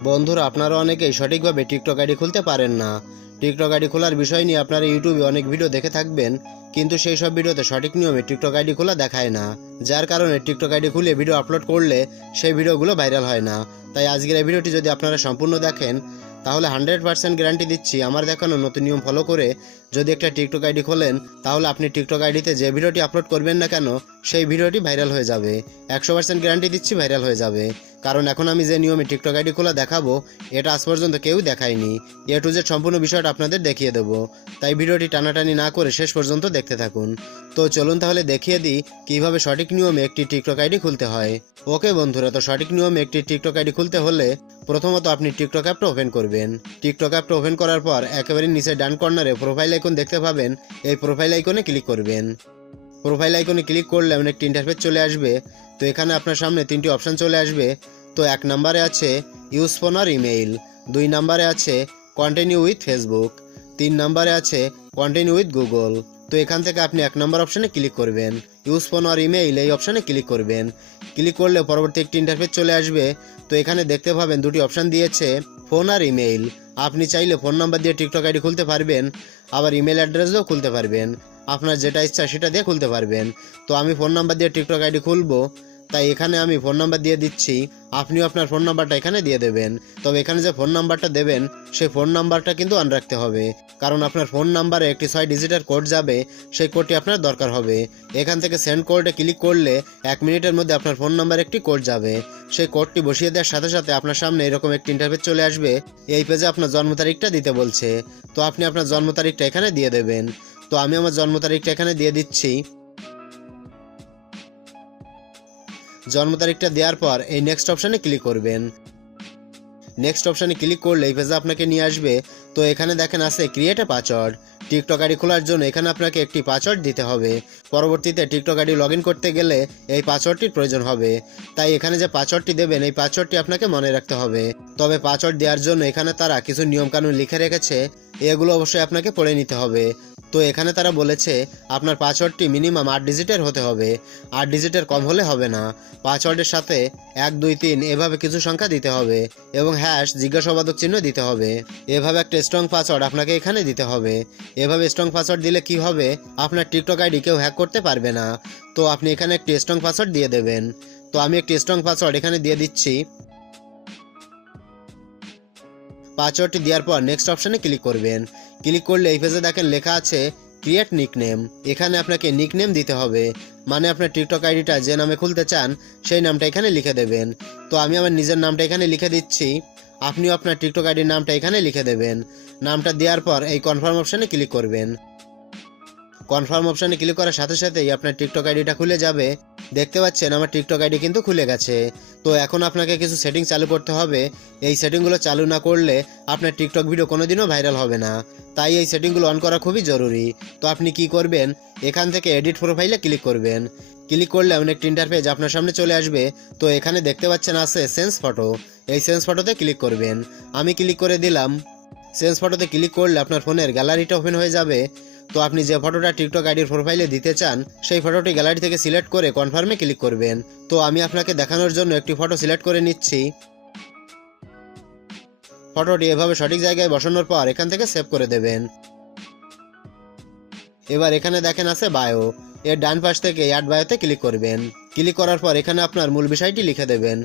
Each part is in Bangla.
বন্ধুরা, আপনারা অনেকেই সঠিকভাবে টিকটক আইডি খুলতে পারেন না। টিকটক আইডি খোলার বিষয় নিয়ে আপনারা ইউটিউবে অনেক ভিডিও দেখে থাকবেন, কিন্তু সেই সব ভিডিওতে সঠিক নিয়মে টিকটক আইডি খোলা দেখায় না, যার কারণে টিকটক আইডি খুলে ভিডিও আপলোড করলে সেই ভিডিওগুলো ভাইরাল হয় না। তাই আজকের এই ভিডিওটি যদি আপনারা সম্পূর্ণ দেখেন, তাহলে 100% গ্যারান্টি দিচ্ছি আমার দেখানো নতুন নিয়ম ফলো করে যদি একটা টিকটক আইডি খোলেন, তাহলে আপনি টিকটক আইডিতে যে ভিডিওটি আপলোড করবেন না কেন, সেই ভিডিওটি ভাইরাল হয়ে যাবে। 100% গ্যারান্টি দিচ্ছি ভাইরাল হয়ে যাবে। কারণ এখন আমি যে নিয়মে টিকটক আইডি খোলা দেখাবো, এটা আজ পর্যন্ত কেউ দেখায়নি। এ টু জেড সম্পূর্ণ বিষয়টা আপনাদের দেখিয়ে দেবো, তাই ভিডিওটি টানাটানি না করে শেষ পর্যন্ত দেখতে থাকুন। তো চলুন তাহলে দেখিয়ে দিই কিভাবে সঠিক নিয়মে একটি টিকটক আইডি খুলতে হয়। ওকে বন্ধুরা, তো সঠিক নিয়মে একটি টিকটক আইডি খুলতে হলে প্রথমত আপনি টিকটক অ্যাপটা ওপেন করবেন। টিকটক অ্যাপটা ওপেন করার পর একেবারে নিচে ডান কর্নারে প্রোফাইল আইকন দেখতে পাবেন, এই প্রোফাইল আইকনে ক্লিক করবেন। প্রোফাইল আইকনে ক্লিক করলে এমন একটি ইন্টারফেস চলে আসবে। তো এখানে আপনার সামনে তিনটি অপশান চলে আসবে। তো 1 নম্বরে আছে ইউজ ফোন আর ইমেইল, 2 নম্বরে আছে কন্টিনিউ উইথ ফেসবুক, 3 নম্বরে আছে কন্টিনিউ উইথ গুগল। তো এখান থেকে আপনি 1 নম্বর অপশানে ক্লিক করবেন, ইউজ ফোন আর ইমেইল এই অপশানে ক্লিক করবেন। ক্লিক করলে পরবর্তী একটি ইন্টারফেস চলে আসবে। তো এখানে দেখতে পাবেন দুটি অপশান দিয়েছে, ফোন আর ইমেইল। আপনি চাইলে ফোন নাম্বার দিয়ে টিকটক আইডি খুলতে পারবেন, আবার ইমেল অ্যাড্রেস দিয়েও খুলতে পারবেন। আপনার যেটা ইচ্ছা সেটা দিয়ে খুলতে পারবেন। তো আমি ফোন নাম্বার দিয়ে টিকটক আইডি খুলবো, তাই এখানে আমি ফোন নাম্বার দিয়ে দিচ্ছি। আপনিও আপনার ফোন নাম্বারটা এখানে দিয়ে দেবেন। তবে এখানে যে ফোন নাম্বারটা দেবেন, সেই ফোন নাম্বারটা কিন্তু অন রাখতে হবে, কারণ আপনার ফোন নাম্বারে একটি 6 ডিজিটের কোড যাবে, সেই কোডটি আপনার দরকার হবে। এখান থেকে সেন্ড কোডে ক্লিক করলে 1 মিনিটের মধ্যে আপনার ফোন নাম্বারে একটি কোড যাবে। সেই কোডটি বসিয়ে দেওয়ার সাথে সাথে আপনার সামনে এরকম একটি ইন্টারফেস চলে আসবে। এই পেজে আপনার জন্ম তারিখটা দিতে বলছে। তো আপনি আপনার জন্ম তারিখটা এখানে দিয়ে দেবেন। তো আমি আমার জন্ম তারিখটা এখানে দিয়ে দিচ্ছি। জন্ম তারিখটা দেওয়ার পর এই নেক্সট অপশানে ক্লিক করবেন। নেক্সট অপশানে ক্লিক করলে এই পেজে আপনাকে নিয়ে আসবে। তো এখানে দেখেন আছে create a password. TikTok ID খোলার জন্য এখানে আপনাকে একটি পাসওয়ার্ড দিতে হবে। পরবর্তীতে টিকটক আইডি লগ ইন করতে গেলে এই পাসওয়ার্ডটির প্রয়োজন হবে। তাই এখানে যে পাসওয়ার্ডটি দেবেন, এই পাসওয়ার্ডটি আপনাকে মনে রাখতে হবে। তবে পাসওয়ার্ড দেওয়ার জন্য এখানে তারা কিছু নিয়মকানুন লিখে রেখেছে, এগুলো অবশ্যই আপনাকে পড়ে নিতে হবে। তো এখানে তারা বলেছে আপনার পাসওয়ার্ডটি মিনিমাম 8 ডিজিটের হতে হবে, 8 ডিজিটের কম হলে হবে না। পাসওয়ার্ডের সাথে 1 2 3 এভাবে কিছু সংখ্যা দিতে হবে এবং হ্যাশ জিজ্ঞাসাবাদক চিহ্ন দিতে হবে। এভাবে একটা স্ট্রং পাসওয়ার্ড আপনাকে এখানে দিতে হবে। এভাবে স্ট্রং পাসওয়ার্ড দিলে কি হবে, আপনার টিকটক আইডি কেউ হ্যাক করতে পারবে না। তো আপনি এখানে একটি স্ট্রং পাসওয়ার্ড দিয়ে দেবেন। তো আমি একটি স্ট্রং পাসওয়ার্ড এখানে দিয়ে দিচ্ছি। পাসওয়ার্ডটি দেওয়ার পর নেক্সট অপশানে ক্লিক করবেন। ক্লিক করলে এই পেজে দেখেন লেখা আছে ক্রিয়েট নিকনেম। এখানে আপনাকে নিকনেম দিতে হবে, মানে আপনার টিকটক আইডিটা যে নামে খুলতে চান সেই নামটা এখানে লিখে দেবেন। তো আমি আমার নিজের নামটা এখানে লিখে দিচ্ছি। আপনিও আপনার টিকটক আইডির নামটা এখানে লিখে দেবেন। নামটা দেওয়ার পর এই কনফার্ম অপশানে ক্লিক করবেন। কনফার্ম অপশানে ক্লিক করার সাথে সাথেই আপনার টিকটক আইডিটা খুলে যাবে। দেখতে পাচ্ছেন আমার টিকটক আইডি কিন্তু খুলে গেছে। তো এখন আপনাকে কিছু সেটিং চালু করতে হবে। এই সেটিংগুলো চালু না করলে আপনার টিকটক ভিডিও কোনোদিনও ভাইরাল হবে না, তাই এই সেটিংগুলো অন করা খুবই জরুরি। তো আপনি কি করবেন, এখান থেকে এডিট প্রোফাইলে ক্লিক করবেন। ক্লিক করলে অনেক ইন্টারফেস আপনার সামনে চলে আসবে। তো এখানে দেখতে পাচ্ছেন আছে সেন্স ফটো, এই সেন্স ফটোতে ক্লিক করবেন। আমি ক্লিক করে দিলাম। সেন্স ফটোতে ক্লিক করলে আপনার ফোনের গ্যালারিটা ওপেন হয়ে যাবে। তো আপনি যে ফটোটা টিকটক আইডির প্রোফাইলে দিতে চান, সেই ফটোটি গ্যালারি থেকে সিলেক্ট করে কনফার্মে ক্লিক করবেন। তো আমি আপনাকে দেখানোর জন্য একটি ফটো সিলেক্ট করে নিচ্ছি। ফটোটি এভাবে সঠিক জায়গায় বসানোর পর এখান থেকে সেভ করে দেবেন। এবার এখানে দেখেন আছে বায়ো, এর ডান পাশ থেকে অ্যাড বায়োতে ক্লিক করবেন। ক্লিক করার পর এখানে আপনার মূল বিষয়টি লিখে দেবেন,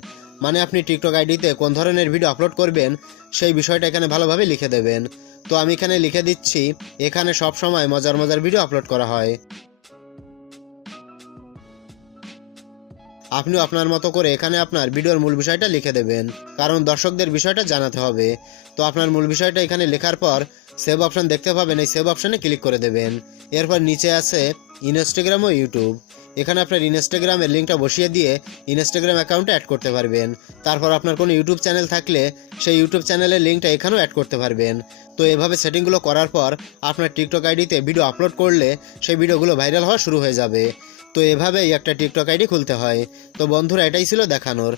মানে আপনি টিকটক আইডিতে কোন ধরনের ভিডিও আপলোড করবেন সেই বিষয়টা এখানে ভালোভাবে লিখে দেবেন। তো আমি এখানে লিখে দিচ্ছি, এখানে সব সময় মজার মজার ভিডিও আপলোড করা হয়। আপনিও আপনার মতো করে এখানে আপনার ভিডিওর মূল বিষয়টা লিখে দেবেন, কারণ দর্শকদের বিষয়টা জানাতে হবে। তো আপনার মূল বিষয়টা এখানে লেখার পর সেভ অপশন দেখতে পাবেন, এই সেভ অপশনে ক্লিক করে দেবেন। এরপর নিচে আছে ইনস্টাগ্রাম ও ইউটিউব। এখানে আপনার ইনস্টাগ্রামের লিঙ্কটা বসিয়ে দিয়ে ইনস্টাগ্রাম অ্যাকাউন্টে অ্যাড করতে পারবেন। তারপর আপনার কোনো ইউটিউব চ্যানেল থাকলে সেই ইউটিউব চ্যানেলের লিঙ্কটা এখানেও অ্যাড করতে পারবেন। তো এভাবে সেটিংগুলো করার পর আপনার টিকটক আইডিতে ভিডিও আপলোড করলে সেই ভিডিওগুলো ভাইরাল হওয়া শুরু হয়ে যাবে। তো এভাবেই একটা টিকটক আইডি খুলতে হয়। তো বন্ধুরা, এটাই ছিল দেখানোর।